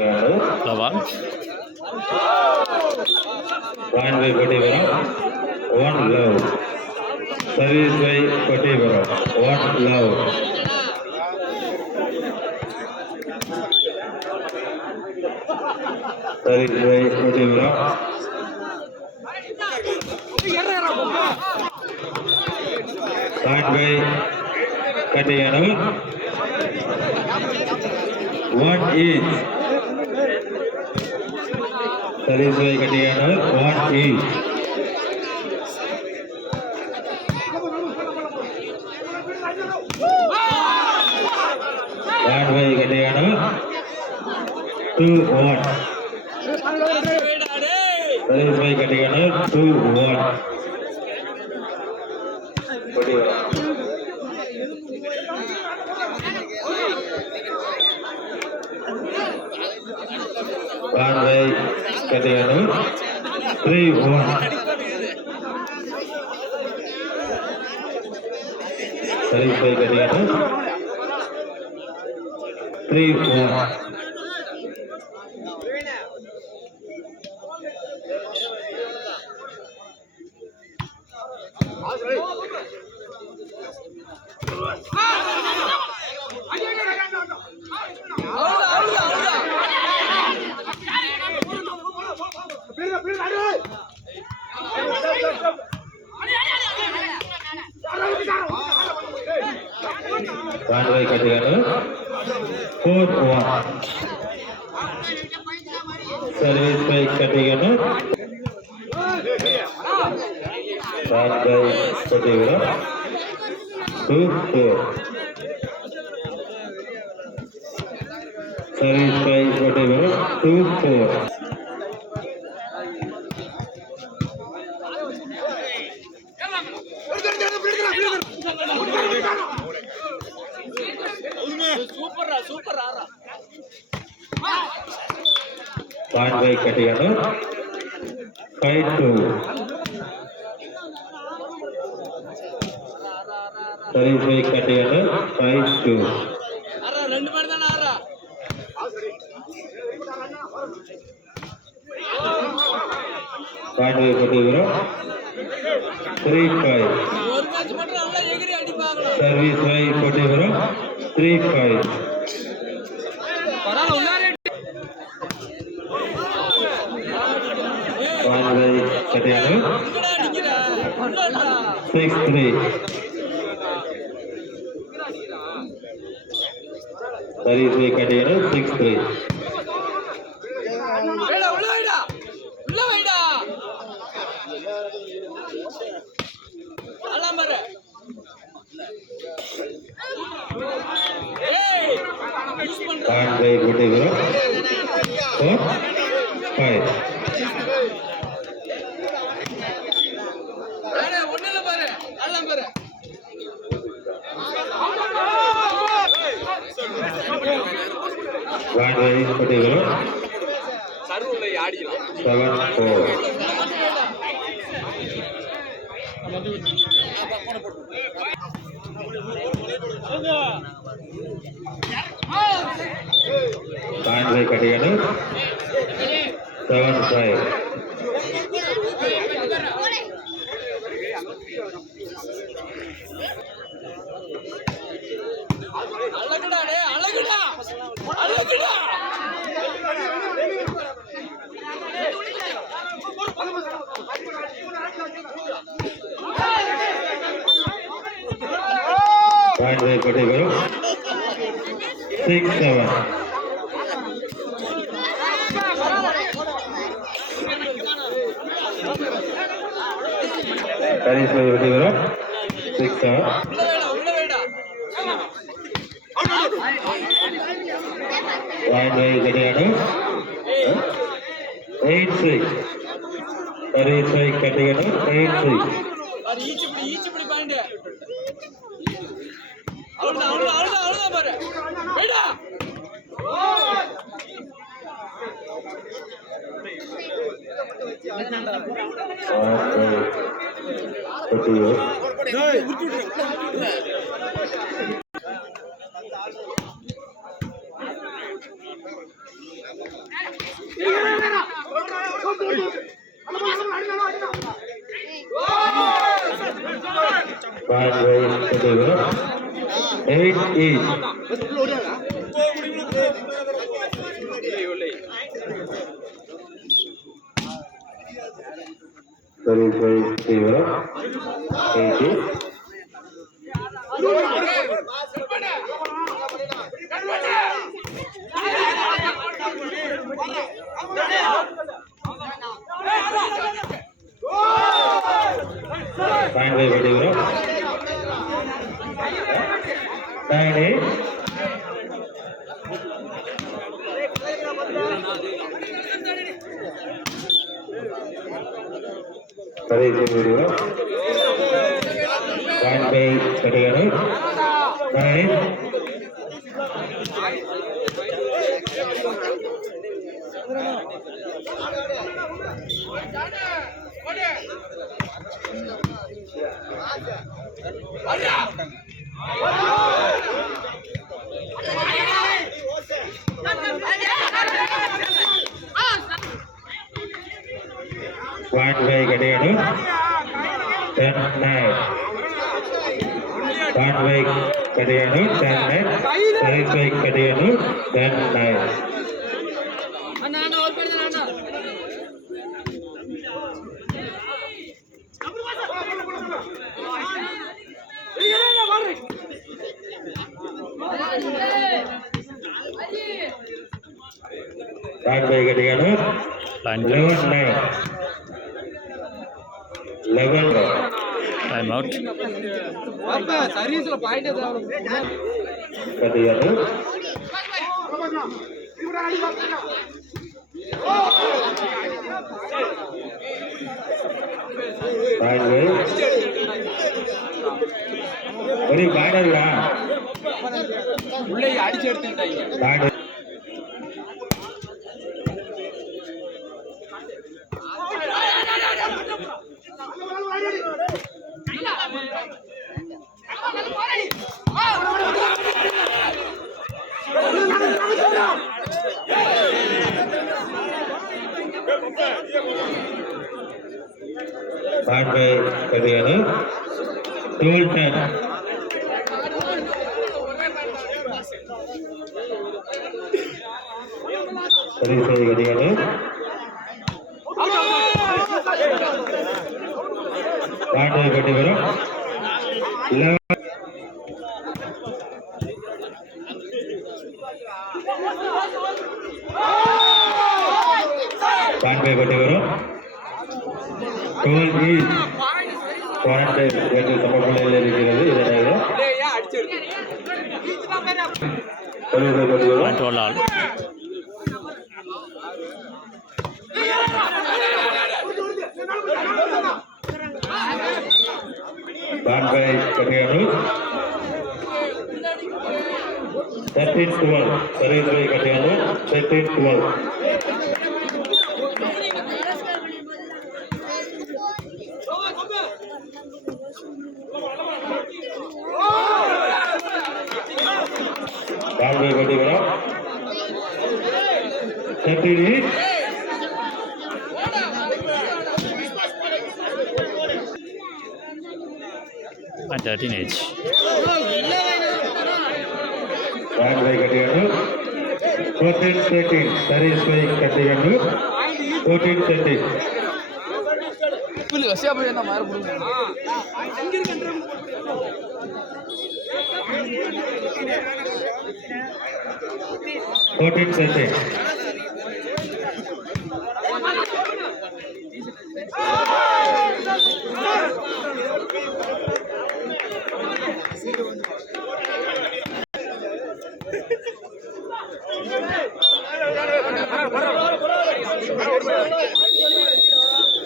lawan point by Kottaypuram, one love. Service by Kottaypuram, one love. Service by Kottaypuram. Point by Kattayyanur, one each. Service by Kattayyanur, one each. Point by Kattayyanur, 2-1. Service by Kattayyanur, 2-1. Point by Kattayyanur, 3-1. Service by Kattayyanur, 3-1. Point by Kattayyanur, 4-1. Service by Kattayyanur. Point by Kattayyanur, 2-4. Service by Kattayyanur, 2-4. Point by Kattayyanur, 5-2. Service by Kattayyanur, 5-2. Point by Kattayyanur, 3-5. Service by Kattayyanur, 3-5. Point by Kattayyanur, 6-3. Service by Kattayyanur, 6-3. Point by Kattayyanur, 4-5. Point by Kattayyanur, 7-4. Point by Kattayyanur, 7-5. Point by Kattayyanur, 6-7. Service by Kattayyanur, 6-7. Point by Kattayyanur, 8-6. Service by Kattayyanur, 8-6. 8 each. Service by Devaram. 8 each. Fine by Devaram. 9 8. Service by Devaram. Fine by Devaram. 9. Point by Gadiyanu. 10 9. Point by Gadiyanu. 10 9. Service by Gadiyanu. 10 9. Point by Gadiyanu. 11 9. 11 Time out. Gadiyanu. Point by ஒரு பாடலா உள்ளே அடிச்சு எடுத்துட்டாங்க. பாடல் Point by Gadiyanu. 12 10. Service by Gadiyanu. Point by Gadiyanu. 11. Point by Gadiyanu. 12 each. Point என்று சமபுள்ளியில் இருக்கிறது. இதனால Service by Gadiyanu. Point all all. Point by Gadiyanu. 13 12. Service by Gadiyanu. 13 12. Point by Gadiyanu. 13 each. And 13 each. Point by Gadiyanu. 14 13. Service by Gadiyanu. 14 13. சியாபு என்ன மாற போடுங்க. அங்க இருக்கன்ற 14 13.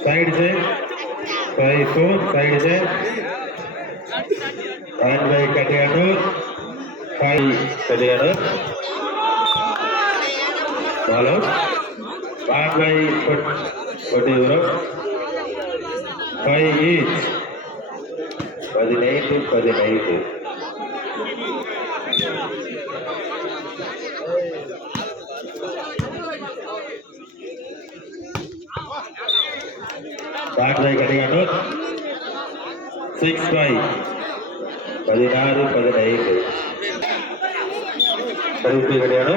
Side से 5 4 side से Point by Gadiyanu. 5 Gadiyanu. Follow. Point by Gadiyanu. 5 each. 18 18. Point by Gadiyanu. 6 5. 16 15. கடைசி கிடையாது.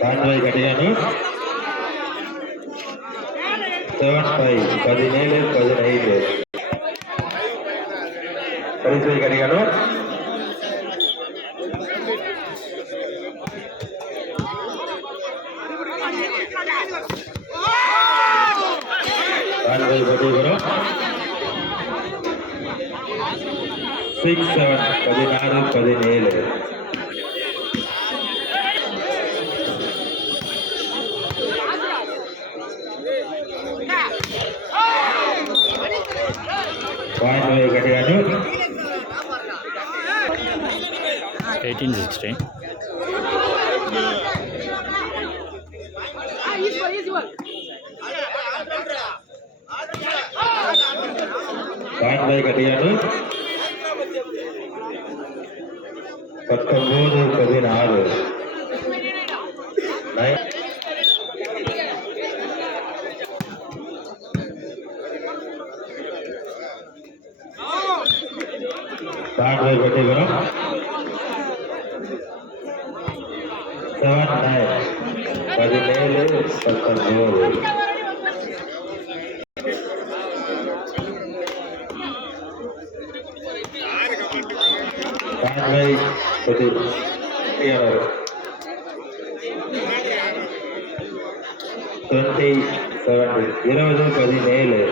பாண்ட்வை கிடையாது. 7-5 17-15 கடைசி கிடையாது. பாண்ட்வை வெற்றி பெறும். 6-7 16-17 பாண்ட்வை கிடையாது. 18-16. பாண்ட்வை கிடையாது. 19-16 பாண்ட்வை வெற்றி பெறும். 7-9 17-19 பாண்ட்வை வெற்றி 20-17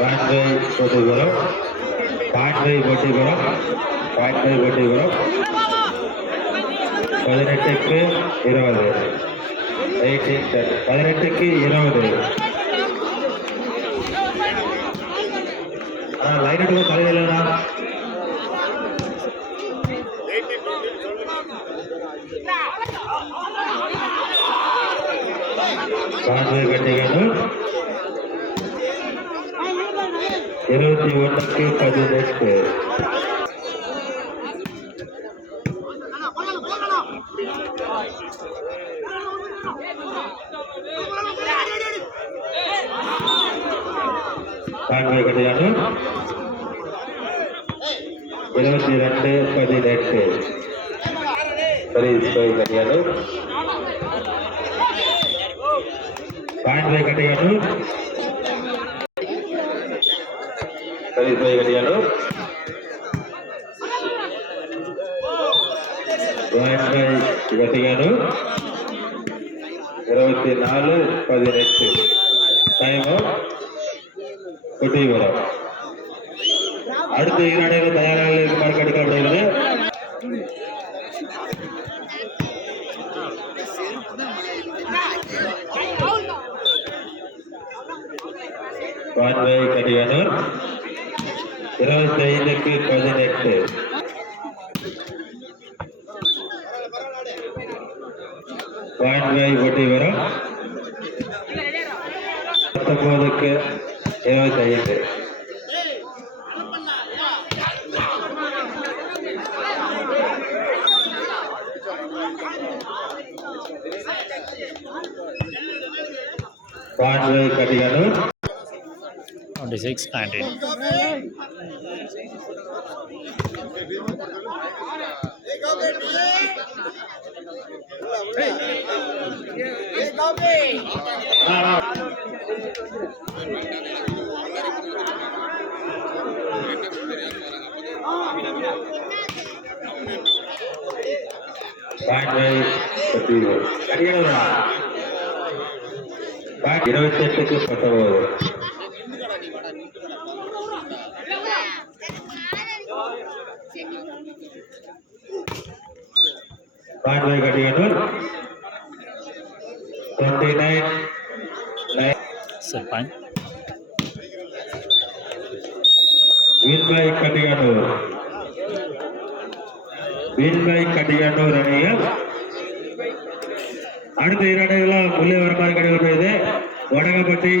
பாண்ட்வை வெற்றி பெறும். பாண்ட்வை வெற்றி பெறும். பாண்ட்வை வெற்றி பெறும். 18-20 18-20 லைன் எடுக்க தலையிலா பாண்ட்வை கட்டிகள் 21-18 பாண்ட்வை கட்டிகள் 22-18 சரி கட்டிகள் பாண்ட்வை கட்டிகள் சரி கட்டிகள் பாண்ட்வை கட்டிகள் 24-18 டைம் வெற்றி பெறும். அடுத்த ஈரானியில் தயாராக இருக்குமாறு கேட்கப்படுகிறது. பாண்ட்வை கட்டிகள் 25-18 பாண்ட்வை வெற்றி பெறும். 19-25 பாண்ட்வை கட்டிகள் 26-19. பாண்ட்வை கட்டிகள் 28-19 பாண்ட்வை கட்டிகள் 29-9 Set point. வீண்மை கட்டிகள் அணியில் அடுத்த 2 ஆண்டுகளாக உள்ளே வர மாதிரி கிடையாது. வடகப்பட்டி